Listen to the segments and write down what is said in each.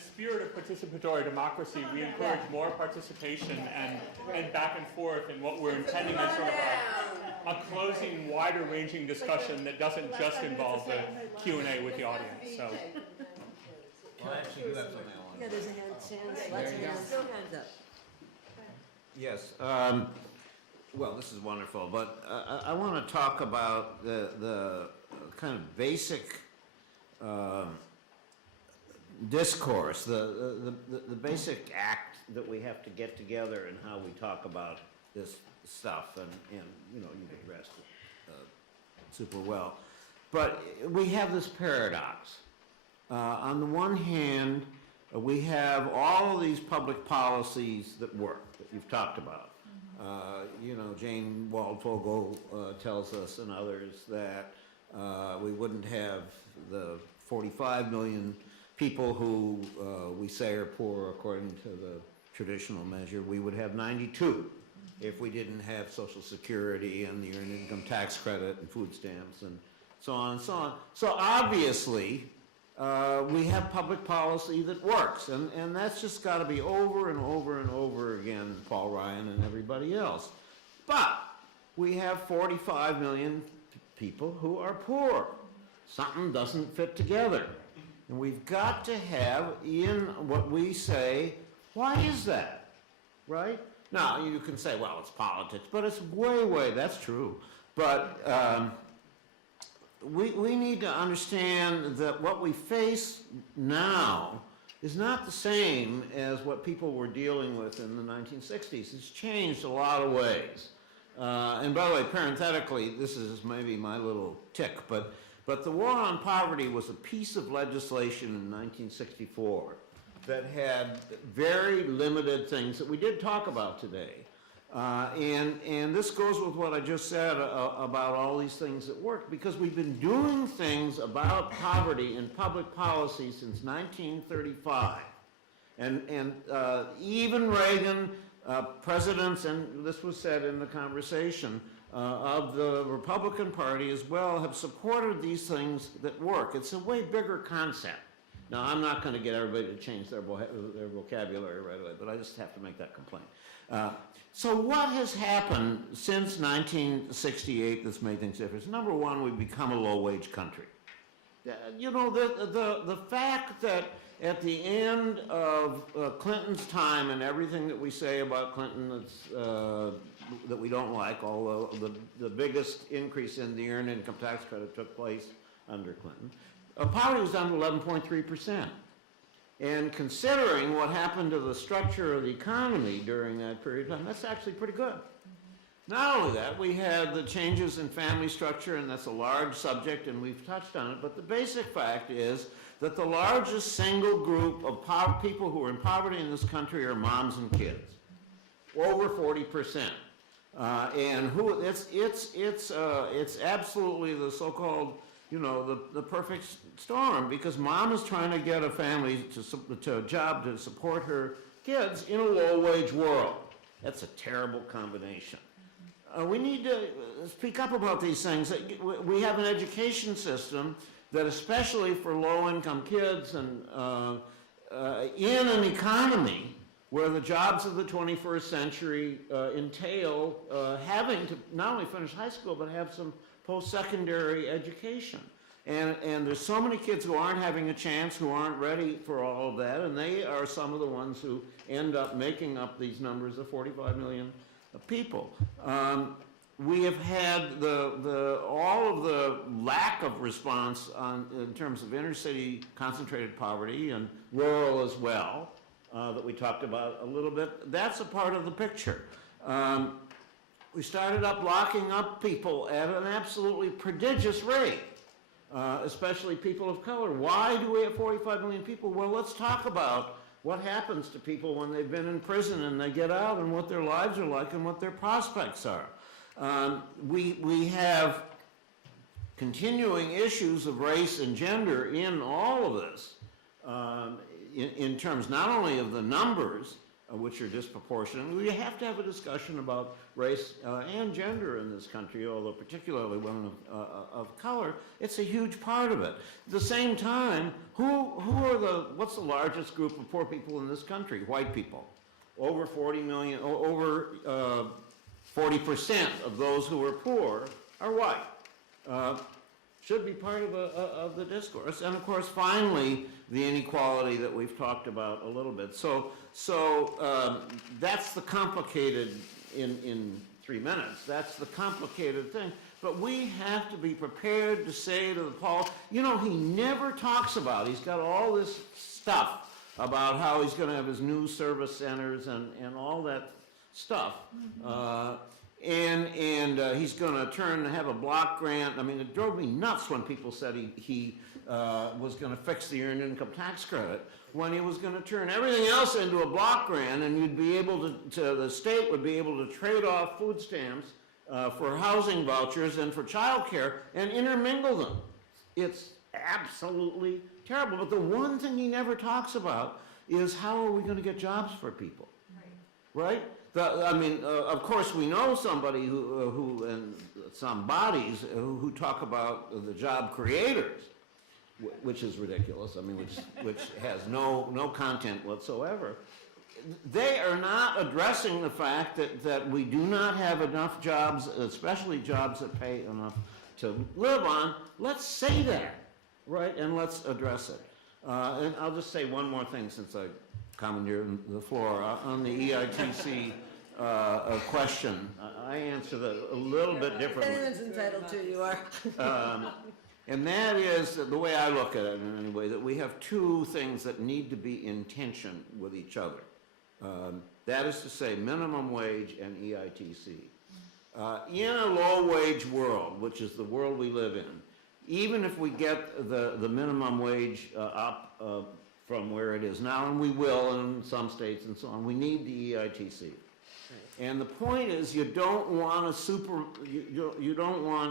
the spirit of participatory democracy, we encourage more participation and back and forth in what we're intending as sort of a closing, wider-ranging discussion that doesn't just involve the Q&A with the audience. So. Well, I actually do have something I want to. Yeah, there's a hand, There you go. still hands up. Yes. Well, this is wonderful, but I want to talk about the kind of basic discourse, the basic act that we have to get together and how we talk about this stuff, and you know, you've addressed it super well. But we have this paradox. On the one hand, we have all of these public policies that work, that you've talked about. You know, Jane Waldfogel tells us and others that we wouldn't have the 45 million people who we say are poor according to the traditional measure. We would have 92 if we didn't have Social Security and the Earned Income Tax Credit and food stamps and so on and so on. So obviously, we have public policy that works, and that's just got to be over and over and over again, Paul Ryan and everybody else. But we have 45 million people who are poor. Something doesn't fit together. And we've got to have in what we say, why is that, right? Now, you can say, well, it's politics, but it's way, that's true. But we need to understand that what we face now is not the same as what people were dealing with in the 1960s. It's changed a lot of ways. And by the way, parenthetically, this is maybe my little tick, but the War on Poverty was a piece of legislation in 1964 that had very limited things that we did talk about today. And this goes with what I just said about all these things that work, because we've been doing things about poverty in public policy since 1935. And even Reagan, presidents, and this was said in the conversation, of the Republican Party as well, have supported these things that work. It's a way bigger concept. Now, I'm not going to get everybody to change their vocabulary right away, but I just have to make that complaint. So what has happened since 1968 that's made things different? Number one, we've become a low-wage country. You know, the fact that at the end of Clinton's time, and everything that we say about Clinton that's, that we don't like, although the biggest increase in the Earned Income Tax Credit took place under Clinton, poverty was down to 11.3%. And considering what happened to the structure of the economy during that period of time, that's actually pretty good. Not only that, we had the changes in family structure, and that's a large subject, and we've touched on it, but the basic fact is that the largest single group of people who are in poverty in this country are moms and kids, over 40%. And it's absolutely the so-called, you know, the perfect storm, because mom is trying to get a family to a job to support her kids in a low-wage world. That's a terrible combination. We need to speak up about these things. We have an education system that, especially for low-income kids and in an economy where the jobs of the 21st century entail having to not only finish high school, but have some post-secondary education. And there's so many kids who aren't having a chance, who aren't ready for all of that, and they are some of the ones who end up making up these numbers of 45 million people. We have had all of the lack of response in terms of inner-city concentrated poverty and rural as well, that we talked about a little bit. That's a part of the picture. We started up locking up people at an absolutely prodigious rate, especially people of color. Why do we have 45 million people? Well, let's talk about what happens to people when they've been in prison and they get out, and what their lives are like and what their prospects are. We have continuing issues of race and gender in all of this, in terms not only of the numbers, which are disproportionate. We have to have a discussion about race and gender in this country, although particularly women of color. It's a huge part of it. At the same time, what's the largest group of poor people in this country? White people. Over 40 million, over 40% of those who are poor are white. Should be part of the discourse. And of course, finally, the inequality that we've talked about a little bit. So that's the complicated, in 3 minutes, that's the complicated thing. But we have to be prepared to say to the Paul, you know, he never talks about, he's got all this stuff about how he's going to have his new service centers and all that stuff. And he's going to have a block grant. I mean, it drove me nuts when people said he was going to fix the earned income tax credit, when he was going to turn everything else into a block grant, and you'd be able the state would be able to trade off food stamps for housing vouchers and for child care and intermingle them. It's absolutely terrible. But the one thing he never talks about is how are we going to get jobs for people, right? Of course, we know somebody who and some bodies who talk about the job creators, which is ridiculous. I mean, which has no content whatsoever. They are not addressing the fact that we do not have enough jobs, especially jobs that pay enough to live on. Let's say that, right? And let's address it. And I'll just say one more thing since I commandeered the floor on the EITC question. I answer that a little bit differently. Anyone's entitled to, you are. And that is the way I look at it, in any way, that we have two things that need to be in tension with each other. That is to say, minimum wage and EITC. In a low-wage world, which is the world we live in, even if we get the minimum wage up from where it is now, and we will in some states and so on, we need the EITC. And the point is, you don't want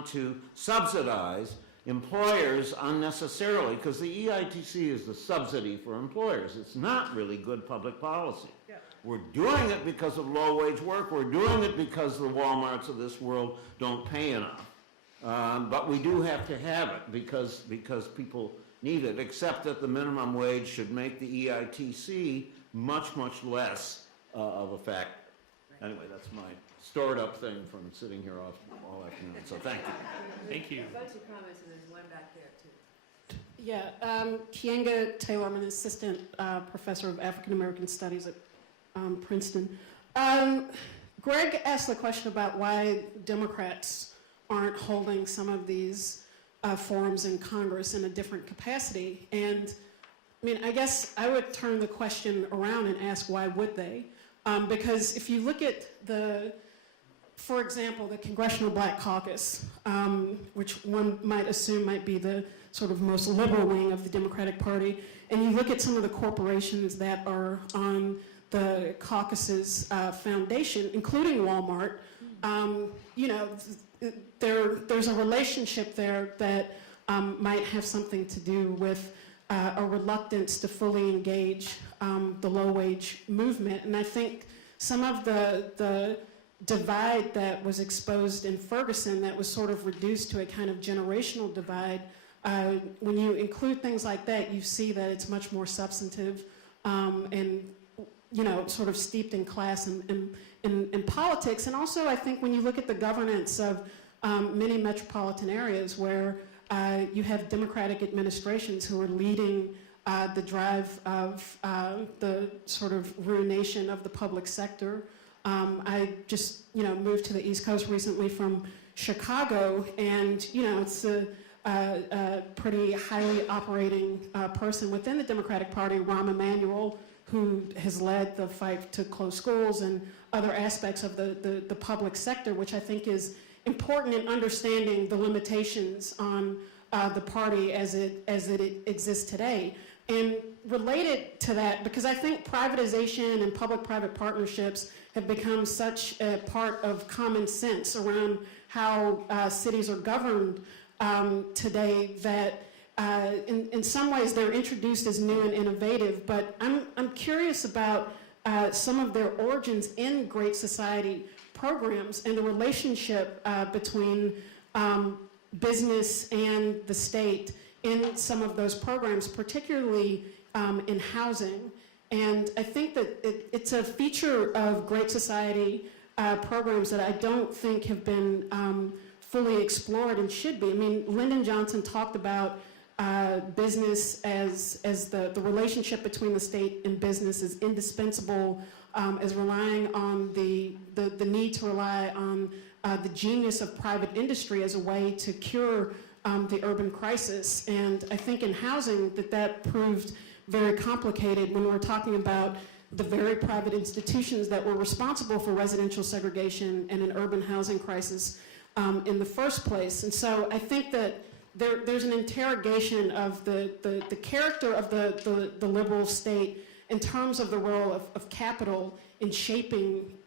to subsidize employers unnecessarily, because the EITC is the subsidy for employers. It's not really good public policy. Yeah. We're doing it because of low-wage work. We're doing it because the Walmarts of this world don't pay enough. But we do have to have it because people need it, except that the minimum wage should make the EITC much, much less of a factor. Anyway, that's my stored up thing from sitting here all afternoon, so thank you. Thank you. A bunch of comments, and there's one back there, too. Yeah, Kienga Taylor, I'm an assistant professor of African American Studies at Princeton. Greg asked the question about why Democrats aren't holding some of these forums in Congress in a different capacity. And I mean, I guess I would turn the question around and ask, why would they? Because if you look at for example, the Congressional Black Caucus, which one might assume might be the sort of most liberal wing of the Democratic Party, and you look at some of the corporations that are on the caucus's foundation, including Walmart, you know, there's a relationship there that might have something to do with a reluctance to fully engage the low-wage movement. And I think some of the divide that was exposed in Ferguson, that was sort of reduced to a kind of generational divide, when you include things like that, you see that it's much more substantive and, you know, sort of steeped in class and politics. And also, I think when you look at the governance of many metropolitan areas where you have Democratic administrations who are leading the drive of the sort of ruination of the public sector. I just, you know, moved to the East Coast recently from Chicago, and, you know, it's a pretty highly operating person within the Democratic Party, Rahm Emanuel, who has led the fight to close schools and other aspects of the public sector, which I think is important in understanding the limitations on the party as it exists today. And related to that, because I think privatization and public-private partnerships have become such a part of common sense around how cities are governed today that in some ways they're introduced as new and innovative. But I'm curious about some of their origins in Great Society programs and the relationship between business and the state in some of those programs, particularly in housing. And I think that it's a feature of Great Society programs that I don't think have been fully explored and should be. I mean, Lyndon Johnson talked about business as the relationship between the state and business is indispensable, as relying on the need to rely on the genius of private industry as a way to cure the urban crisis. And I think in housing that proved very complicated when we're talking about the very private institutions that were responsible for residential segregation and an urban housing crisis in the first place. And so I think that there's an interrogation of the character of the liberal state in terms of the role of capital in shaping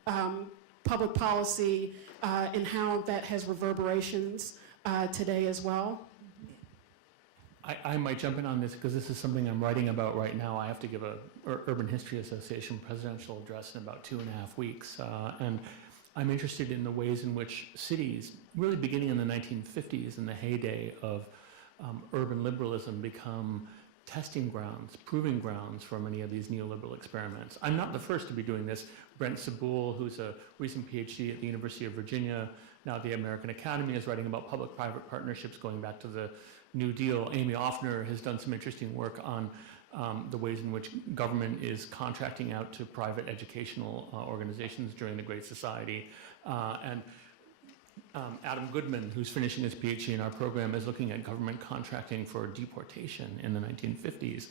public policy and how that has reverberations today as well. I might jump in on this because this is something I'm writing about right now. I have to give a Urban History Association presidential address in about 2.5 weeks. And I'm interested in the ways in which cities, really beginning in the 1950s, in the heyday of urban liberalism, become testing grounds, proving grounds for many of these neoliberal experiments. I'm not the first to be doing this. Brent Saboul, who's a recent PhD at the University of Virginia, now at the American Academy, is writing about public-private partnerships going back to the New Deal. Amy Offner has done some interesting work on the ways in which government is contracting out to private educational organizations during the Great Society. And Adam Goodman, who's finishing his PhD in our program, is looking at government contracting for deportation in the 1950s.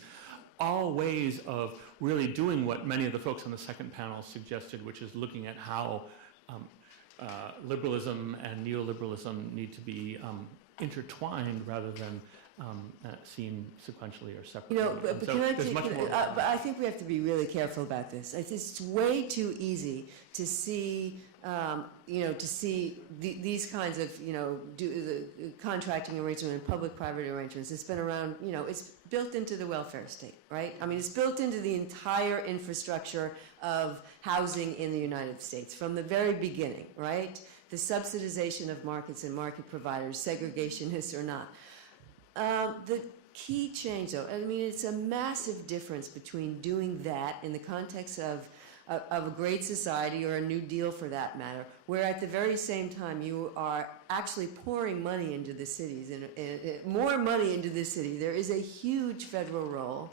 All ways of really doing what many of the folks on the second panel suggested, which is looking at how liberalism and neoliberalism need to be intertwined rather than seen sequentially or separately. You know, but so can I there's take, much more. but I think we have to be really careful about this. It's way too easy to see, these kinds of, the contracting arrangement and public-private arrangements. It's been around, it's built into the welfare state, right? I mean, it's built into the entire infrastructure of housing in the United States from the very beginning, right? The subsidization of markets and market providers, segregationists or not. The key change, though, I mean, it's a massive difference between doing that in the context of a great society or a New Deal for that matter, where at the very same time you are actually pouring money into the cities, and more money into the city. There is a huge federal role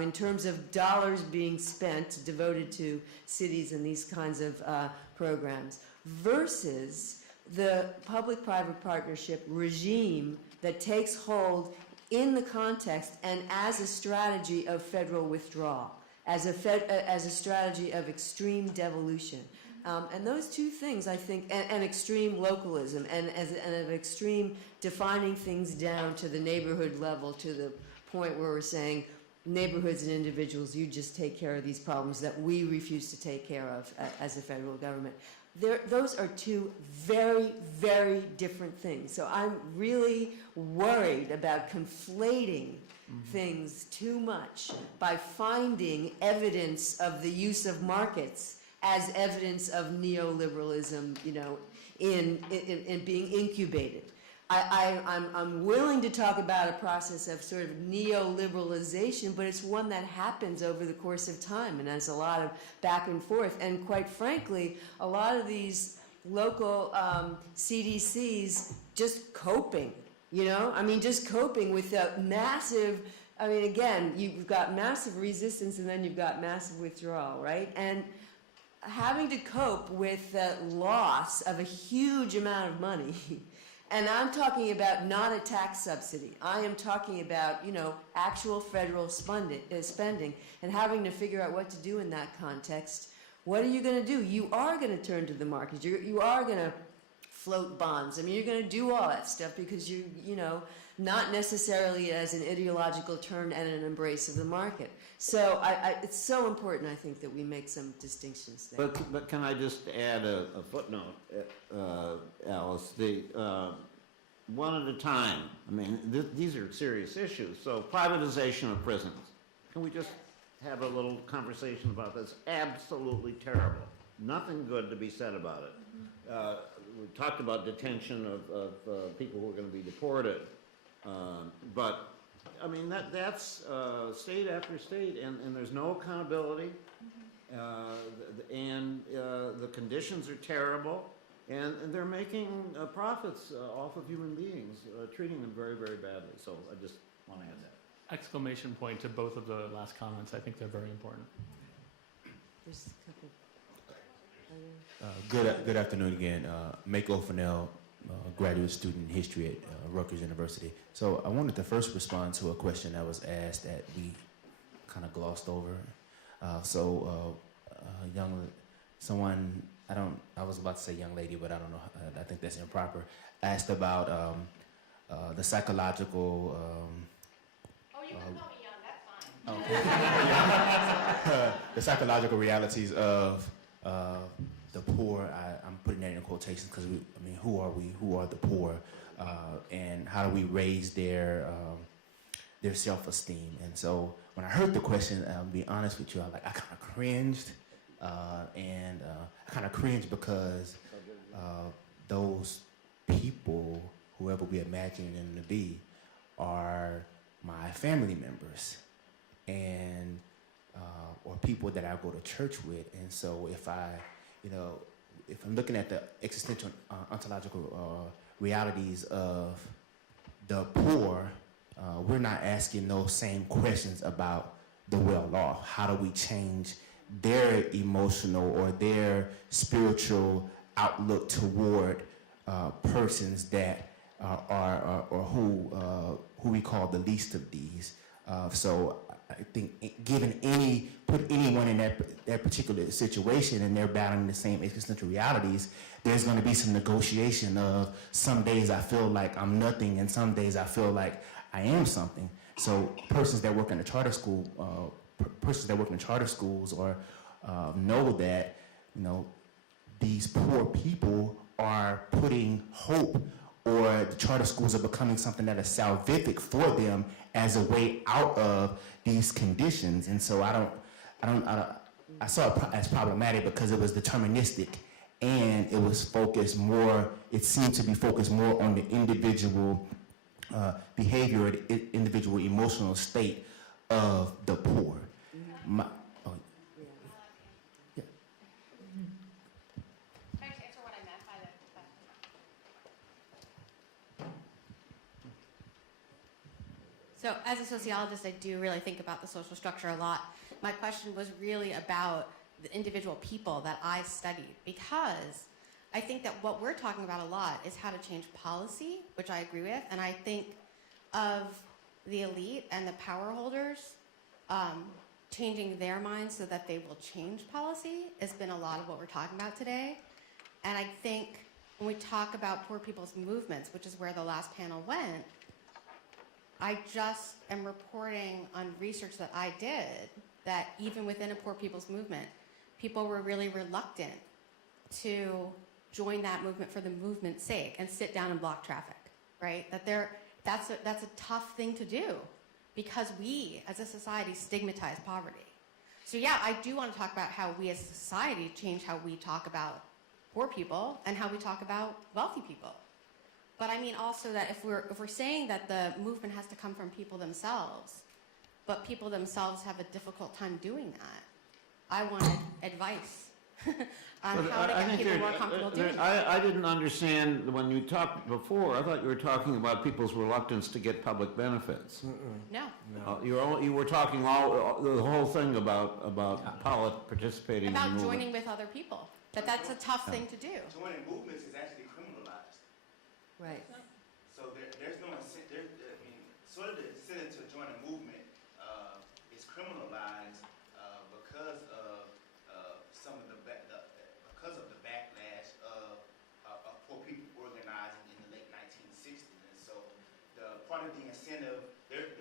in terms of dollars being spent, devoted to cities and these kinds of programs, versus the public-private partnership regime that takes hold in the context and as a strategy of federal withdrawal, as a strategy of extreme devolution. And those two things, I think, and extreme localism, and of extreme defining things down to the neighborhood level, to the point where we're saying, neighborhoods and individuals, you just take care of these problems that we refuse to take care of as a federal government. Those are two very, very different things. So I'm really worried about conflating things too much by finding evidence of the use of markets as evidence of neoliberalism, in being incubated. I'm willing to talk about a process of sort of neoliberalization, but it's one that happens over the course of time and has a lot of back and forth. And quite frankly, a lot of these local CDCs just coping, just coping with a massive, again, you've got massive resistance and then you've got massive withdrawal, right? And having to cope with the loss of a huge amount of money. And I'm talking about not a tax subsidy. I am talking about, actual federal spending and having to figure out what to do in that context. What are you going to do? You are going to turn to the market. You are going to float bonds. You're going to do all that stuff because not necessarily as an ideological turn and an embrace of the market. So it's so important, I think, that we make some distinctions there. But can I just add a footnote, Alice? One at a time. These are serious issues. So privatization of prisons. Can we just have a little conversation about this. Absolutely terrible. Nothing good to be said about it. We talked about detention of people who are going to be deported, but I mean that's state after state, and there's no accountability, and the conditions are terrible, and they're making profits off of human beings, treating them very, very badly. So I just want to add that. Exclamation point to both of the last comments. I think they're very important. There's a couple. Good afternoon again. Mako Fennell, graduate student in history at Rutgers University. So I wanted to first respond to a question that was asked that we kind of glossed over. Someone, I was about to say young lady, but I don't know, I think that's improper, asked about the psychological... You can call me young, that's fine. Okay. The psychological realities of the poor. I'm putting that in quotations because who are we? Who are the poor? And how do we raise their self-esteem? And so when I heard the question, I'll be honest with you, I kind of cringed, and I kind of cringed because those people, whoever we imagine them to be, are my family members, and or people that I go to church with. And so if I'm looking at the existential ontological realities of the poor, we're not asking those same questions about the well-off. How do we change their emotional or their spiritual outlook toward persons that are or who we call the least of these? So I think put anyone in that particular situation and they're battling the same existential realities, there's going to be some negotiation of some days I feel like I'm nothing and some days I feel like I am something. So persons that work in a charter school, or know that these poor people are putting hope, or the charter schools are becoming something that is salvific for them as a way out of these conditions. And so I saw it as problematic because it was deterministic, and it seemed to be focused more on the individual behavior, the individual emotional state of the poor. Can I just answer what I meant by the question? So as a sociologist, I do really think about the social structure a lot. My question was really about the individual people that I studied, because I think that what we're talking about a lot is how to change policy, which I agree with, and I think of the elite and the power holders changing their minds so that they will change policy has been a lot of what we're talking about today. And I think when we talk about poor people's movements, which is where the last panel went, I just am reporting on research that I did that even within a poor people's movement, people were really reluctant to join that movement for the movement's sake and sit down and block traffic, right? That's a tough thing to do because we, as a society, stigmatize poverty. So yeah, I do want to talk about how we as a society change how we talk about poor people and how we talk about wealthy people. But I mean also that if we're saying that the movement has to come from people themselves, but people themselves have a difficult time doing that, I wanted advice on how to get people more comfortable doing it. I didn't understand when you talked before. I thought you were talking about people's reluctance to get public benefits. No. You were talking the whole thing about participating in the About movement. joining with other people. That's a tough thing to do. Joining movements is actually criminalized. Right. So there's no incentive. Sort of the incentive to join a movement is criminalized because of some of the backlash of poor people organizing in the late 1960s. And so the part of the incentive, there's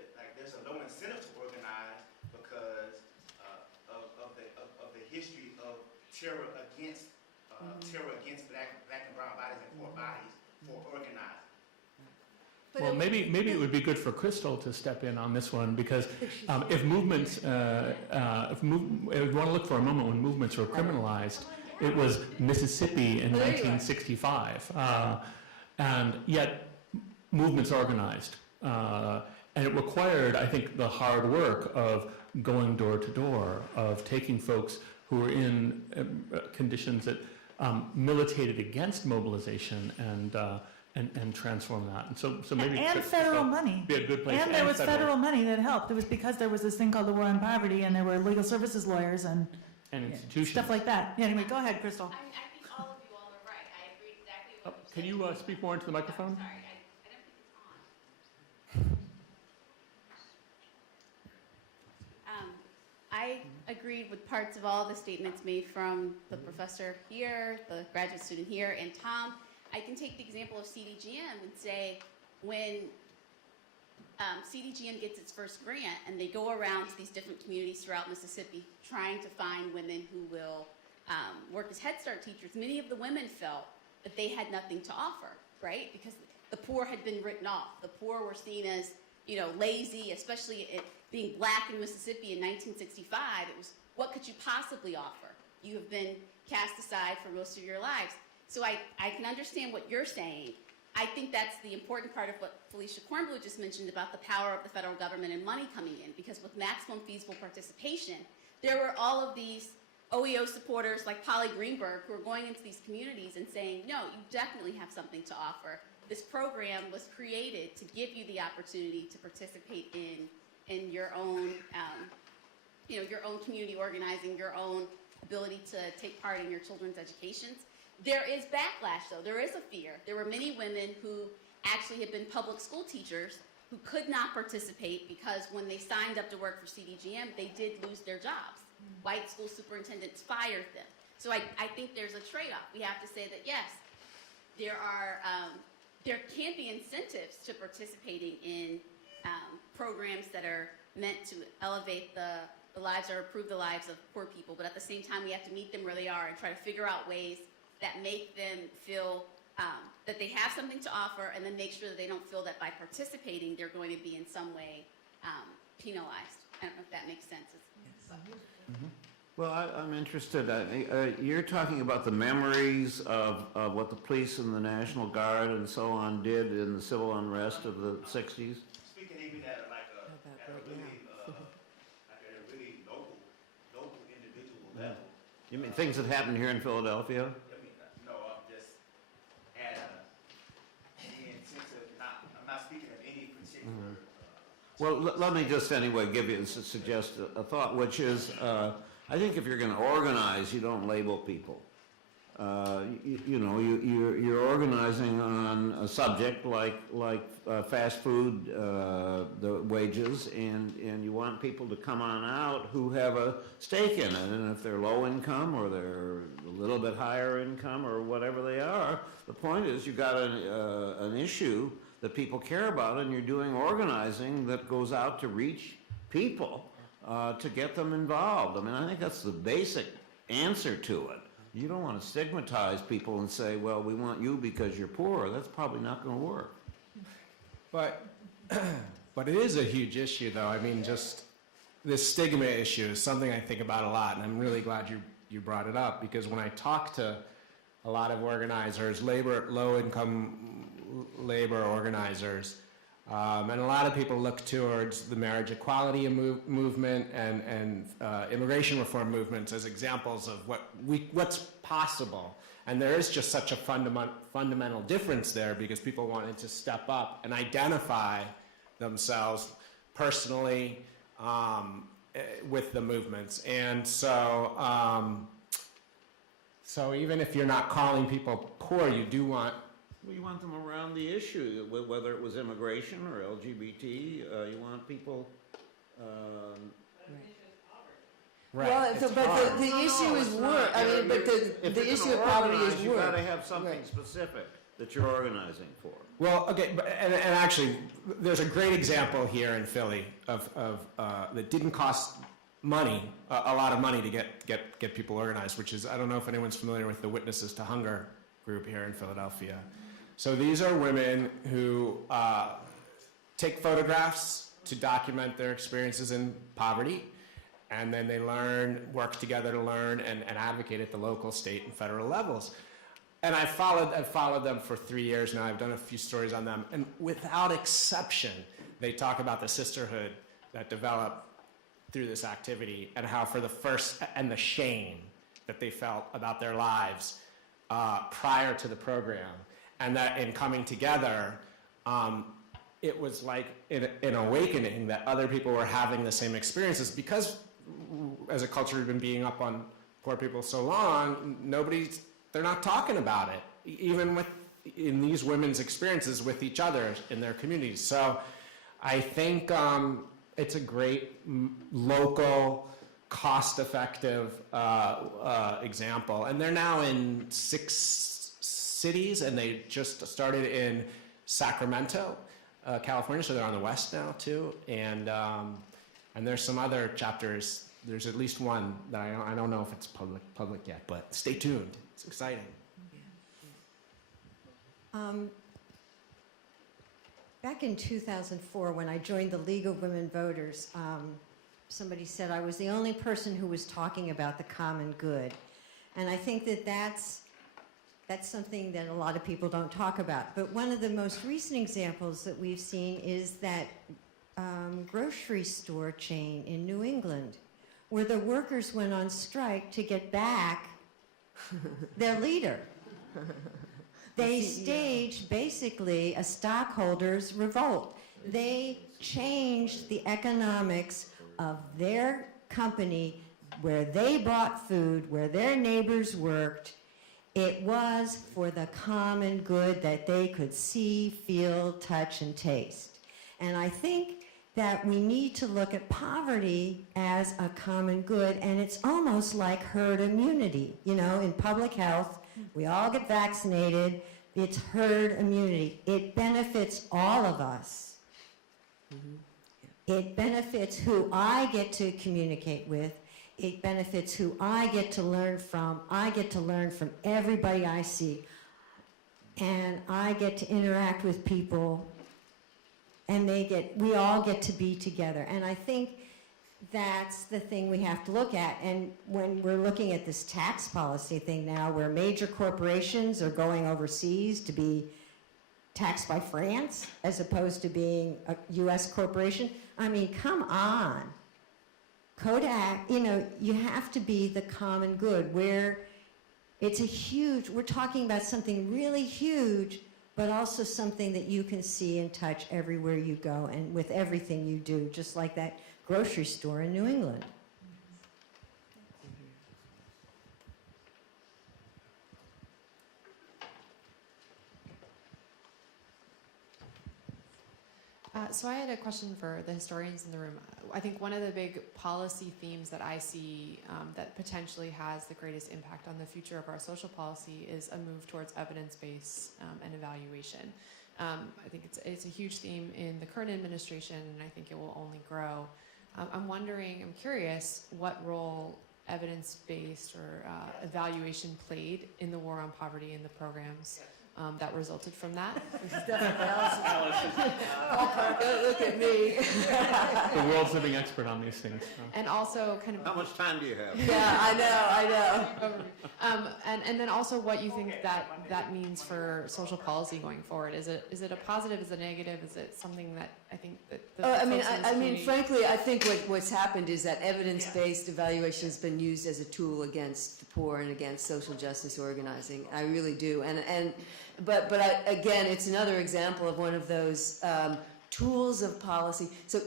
a low incentive to organize because of the history of terror against black and brown bodies and poor bodies for organizing. Well, maybe it would be good for Crystal to step in on this one, because if movements, if we want to look for a moment when movements were criminalized, it was Mississippi in 1965, and yet movements organized, and it required, I think, the hard work of going door to door, of taking folks who were in conditions that militated against mobilization and transform that. And so maybe and federal money. Be a good place. And there was federal money that helped. It was because there was this thing called the War on Poverty, and there were legal services lawyers and institutions. stuff like that. Yeah, anyway, go ahead, Crystal. I mean, I think all of you all are right. I agree exactly with what you said. Can you speak more into the microphone? Sorry, I don't think it's on. I agreed with parts of all the statements made from the professor here, the graduate student here, and Tom. I can take the example of CDGM and say when CDGM gets its first grant and they go around to these different communities throughout Mississippi trying to find women who will work as Head Start teachers, many of the women felt that they had nothing to offer, right? Because the poor had been written off. The poor were seen as, you know, lazy, especially being black in Mississippi in 1965. It was, what could you possibly offer? You have been cast aside for most of your lives. So I can understand what you're saying. I think that's the important part of what Felicia Kornblue just mentioned about the power of the federal government and money coming in, because with maximum feasible participation, there were all of these OEO supporters like Polly Greenberg who were going into these communities and saying, no, you definitely have something to offer. This program was created to give you the opportunity to participate in your own, your own community organizing, your own ability to take part in your children's educations. There is backlash, though. There is a fear. There were many women who actually had been public school teachers who could not participate because when they signed up to work for CDGM, they did lose their jobs. White school superintendents fired them. So I think there's a trade-off. We have to say that, yes, there can be incentives to participating in programs that are meant to elevate the lives or improve the lives of poor people, but at the same time, we have to meet them where they are and try to figure out ways that make them feel that they have something to offer, and then make sure that they don't feel that by participating, they're going to be in some way penalized. I don't know if that makes sense. Well, I'm interested. You're talking about the memories of what the police and the National Guard and so on did in the civil unrest of the 60s? Speaking even at a really local individual level. You mean things that happened here in Philadelphia? No, I'm just at the intensive, I'm not speaking of any particular. Well, let me just anyway suggest a thought, which is, I think if you're going to organize, you don't label people. You're organizing on a subject like fast food, the wages, and you want people to come on out who have a stake in it. And if they're low income or they're a little bit higher income or whatever they are, the point is you've got an issue that people care about, and you're doing organizing that goes out to reach people to get them involved. I mean, I think that's the basic answer to it. You don't want to stigmatize people and say, well, we want you because you're poor. That's probably not going to work. But it is a huge issue, though. I mean, just this stigma issue is something I think about a lot, and I'm really glad you brought it up, because when I talk to a lot of organizers, low-income labor organizers, and a lot of people look towards the marriage equality movement and immigration reform movements as examples of what's possible. And there is just such a fundamental difference there, because people wanted to step up and identify themselves personally with the movements. And so even if you're not calling people poor, you do want... Well, you want them around the issue, whether it was immigration or LGBT. You want people... Right. Well, but the issue is work. I mean, but the issue of poverty is you've got work. to have something specific that you're organizing for. Well, okay, and actually, there's a great example here in Philly of that didn't cost money, a lot of money to get people organized, which is, I don't know if anyone's familiar with the Witnesses to Hunger group here in Philadelphia. So these are women who take photographs to document their experiences in poverty, and then they work together to learn and advocate at the local, state, and federal levels. And I've followed them for 3 years now. I've done a few stories on them, and without exception, they talk about the sisterhood that developed through this activity, and how and the shame that they felt about their lives prior to the program, and that in coming together, it was like an awakening that other people were having the same experiences, because as a culture we've been beating up on poor people so long, they're not talking about it, even in these women's experiences with each other in their communities. So I think it's a great local, cost-effective example. And they're now in 6 cities, and they just started in Sacramento, California, so they're on the west now too. And there's some other chapters. There's at least one that I don't know if it's public yet, but stay tuned. It's exciting. Back in 2004, when I joined the League of Women Voters, somebody said I was the only person who was talking about the common good. And I think that's something that a lot of people don't talk about. But one of the most recent examples that we've seen is that grocery store chain in New England, where the workers went on strike to get back their leader. They staged basically a stockholders' revolt. They changed the economics of their company, where they bought food, where their neighbors worked. It was for the common good that they could see, feel, touch, and taste. And I think that we need to look at poverty as a common good, and it's almost like herd immunity. You know, in public health, we all get vaccinated. It's herd immunity. It benefits all of us. It benefits who I get to communicate with. It benefits who I get to learn from. I get to learn from everybody I see. And I get to interact with people, and we all get to be together. And I think that's the thing we have to look at. And when we're looking at this tax policy thing now, where major corporations are going overseas to be taxed by France as opposed to being a U.S. corporation, I mean, come on. Kodak, you have to be the common good, where we're talking about something really huge, but also something that you can see and touch everywhere you go and with everything you do, just like that grocery store in New England. So I had a question for the historians in the room. I think one of the big policy themes that I see that potentially has the greatest impact on the future of our social policy is a move towards evidence-based and evaluation. I think it's a huge theme in the current administration, and I think it will only grow. I'm curious what role evidence-based or evaluation played in the war on poverty and the programs that resulted from that. Look at me. The world's living expert on these things. And also kind of... How much time do you have? Yeah, I know. And then also what you think that means for social policy going forward. Is it a positive? Is it a negative? Is it something that I think that the folks in this community... frankly, I think what's happened is that evidence-based evaluation has been used as a tool against the poor and against social justice organizing. I really do. But again, it's another example of one of those tools of policy. So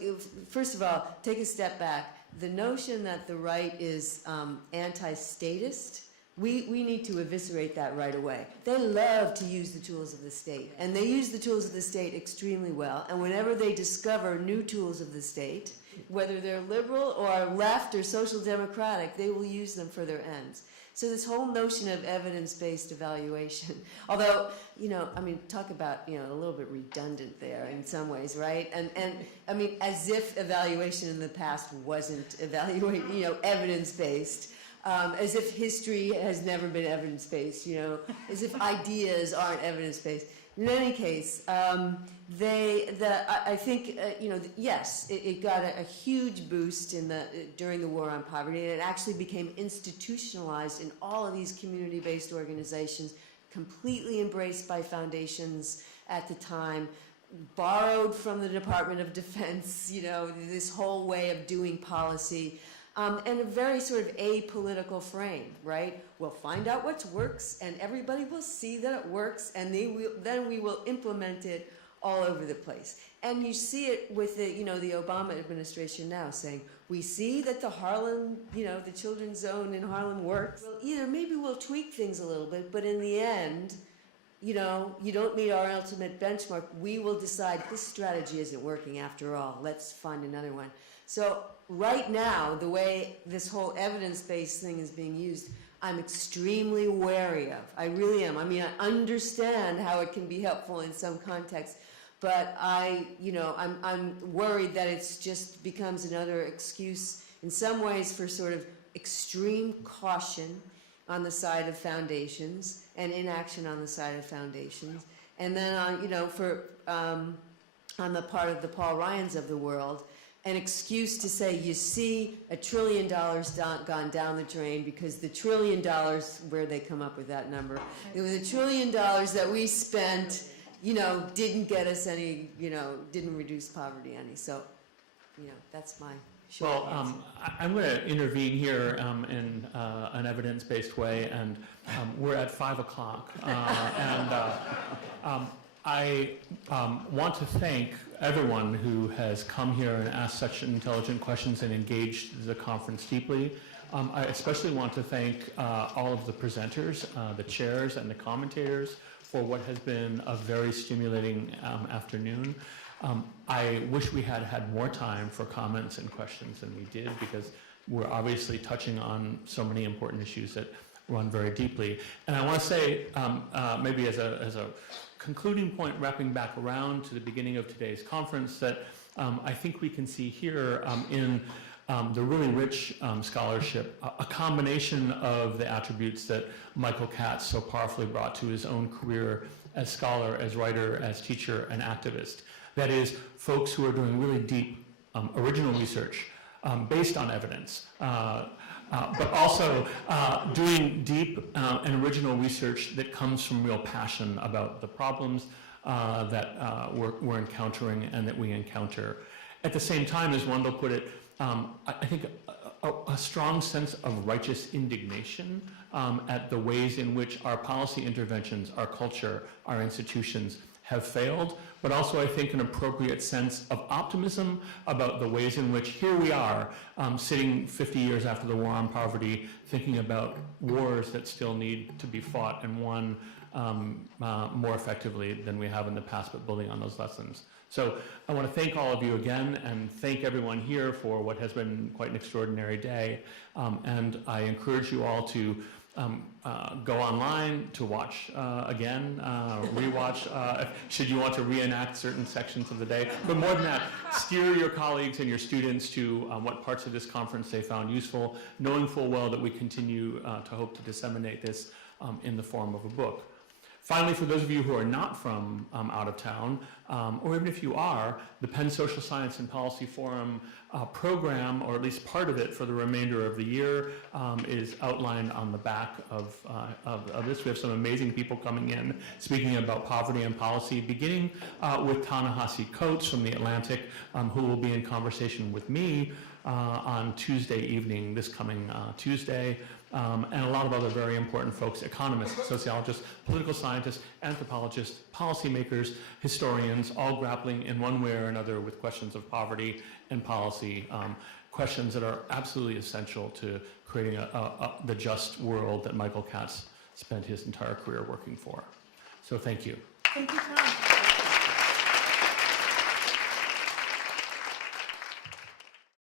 first of all, take a step back. The notion that the right is anti-statist, we need to eviscerate that right away. They love to use the tools of the state, and they use the tools of the state extremely well. And whenever they discover new tools of the state, whether they're liberal or left or social democratic, they will use them for their ends. So this whole notion of evidence-based evaluation, although, talk about, a little bit redundant there in some ways, right? And as if evaluation in the past wasn't evidence-based, as if history has never been evidence-based, as if ideas aren't evidence-based. In any case, I think, yes, it got a huge boost during the War on Poverty, and it actually became institutionalized in all of these community-based organizations, completely embraced by foundations at the time, borrowed from the Department of Defense, this whole way of doing policy. And a very sort of apolitical frame, right? We'll find out what works, and everybody will see that it works, and then we will implement it all over the place. And you see it with the Obama administration now saying, we see that the Harlem, the children's zone in Harlem works. Well, maybe we'll tweak things a little bit, but in the end, you don't meet our ultimate benchmark. We will decide this strategy isn't working after all. Let's find another one. So right now, the way this whole evidence-based thing is being used, I'm extremely wary of. I really am. I mean, I understand how it can be helpful in some contexts, but I'm worried that it's just becomes another excuse in some ways for sort of extreme caution on the side of foundations and inaction on the side of foundations, and then on the part of the Paul Ryans of the world, an excuse to say, you see, $1 trillion gone down the drain because the $1 trillion, where they come up with that number, it was $1 trillion that we spent, didn't get us any, didn't reduce poverty any. So, that's my short answer. I'm going to intervene here in an evidence-based way, and we're at 5 o'clock, I want to thank everyone who has come here and asked such intelligent questions and engaged the conference deeply. I especially want to thank all of the presenters, the chairs, and the commentators for what has been a very stimulating afternoon. I wish we had had more time for comments and questions than we did, because we're obviously touching on so many important issues that run very deeply. And I want to say, maybe as a concluding point, wrapping back around to the beginning of today's conference, that I think we can see here in the really rich scholarship, a combination of the attributes that Michael Katz so powerfully brought to his own career as scholar, as writer, as teacher, and activist. That is, folks who are doing really deep, original research based on evidence, but also doing deep and original research that comes from real passion about the problems that we're encountering and that we encounter. At the same time, as Wendell put it, I think a strong sense of righteous indignation at the ways in which our policy interventions, our culture, our institutions have failed, but also I think an appropriate sense of optimism about the ways in which here we are sitting 50 years after the War on Poverty, thinking about wars that still need to be fought and won more effectively than we have in the past, but building on those lessons. So I want to thank all of you again, and thank everyone here for what has been quite an extraordinary day. And I encourage you all to go online to watch again, rewatch, should you want to reenact certain sections of the day. But more than that, steer your colleagues and your students to what parts of this conference they found useful, knowing full well that we continue to hope to disseminate this in the form of a book. Finally, for those of you who are not from out of town, or even if you are, the Penn Social Science and Policy Forum program, or at least part of it for the remainder of the year, is outlined on the back of this. We have some amazing people coming in speaking about poverty and policy, beginning with Ta-Nehisi Coates from The Atlantic, who will be in conversation with me on Tuesday evening, this coming Tuesday. And a lot of other very important folks, economists, sociologists, political scientists, anthropologists, policymakers, historians, all grappling in one way or another with questions of poverty and policy, questions that are absolutely essential to creating the just world that Michael Katz spent his entire career working for. So thank you. Thank you, Tom.